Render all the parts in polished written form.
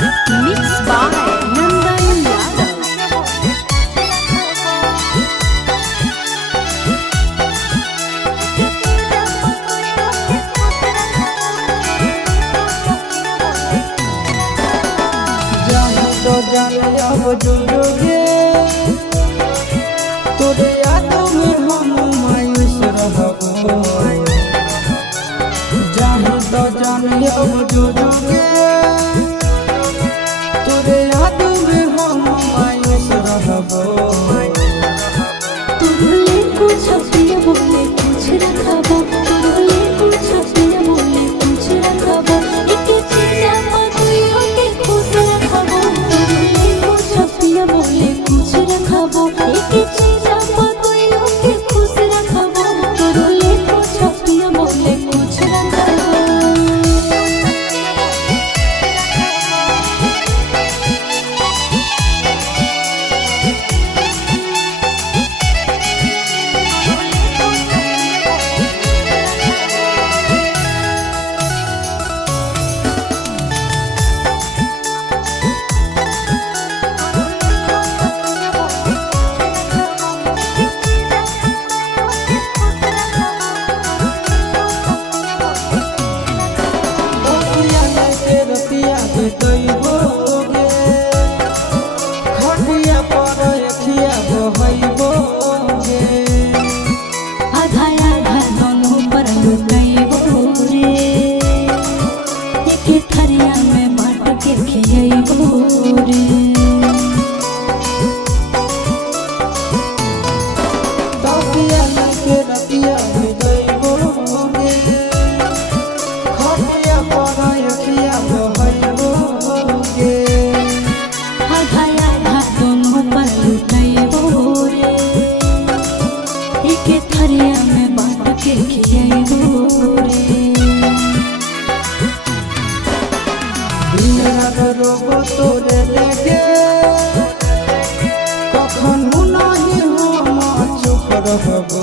Mixed by Nandan Yadav. जाने तो जाने अब जुड़ोगे तोरे यादों में हम मायूस रहबो। जाने तो जाने अब जुड़ोगे तोरे यादों में हम मायूस रहबो। तुरले कुछ पिया बोले कुछ रखबो, तुरले कुछ पिया बोले कुछ रखबो, एक चीजा मधुयो के खुश रखबो। तुरले कुछ पिया बोले कुछ रखबो, एक चीजा मधुयो के खुश रखबो। तुरले कुछ पिया बोले कुछ रखबो। तोरे लेके कखनो नहीं हम चुप रहबो।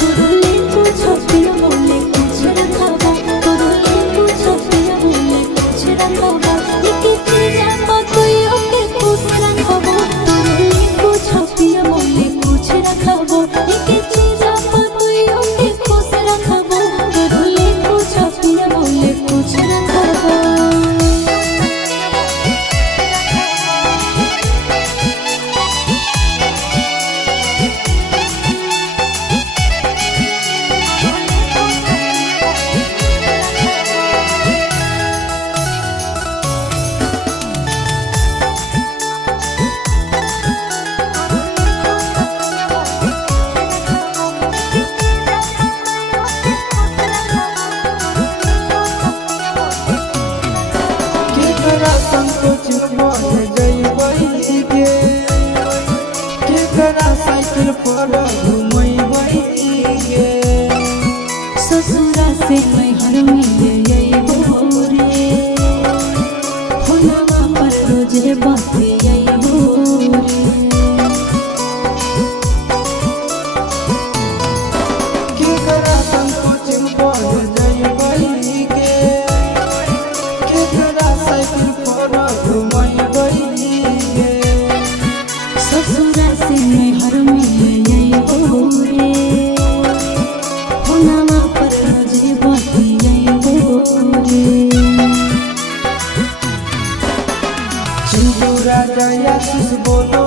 तुरले कुछ पिया बोले कुछ रखबो, तुरले कुछ पिया बोले कुछ रखबो, एक चीजा मधुयो के खुश रखबो। तुरले कुछ पिया बोले कुछ रखबो, एक चीजा मधुयो के खुश रखबो। तुरले कुछ पिया बोले कुछ रखबो। साइकिल पर घुमैबै गे ससुरा से नैहर में अइबो रे, फोनवा पर रोजे बतियाइबो रे। केकरा संग कोचिंग पढ़ जइबै गे केकरा साइकिल पर घुमैबै गे। ससुरा से नैहर में अइबो रे, फोनवा पर रोजे बतियाइबो रे। चिंटू राजा आशीष बोलो।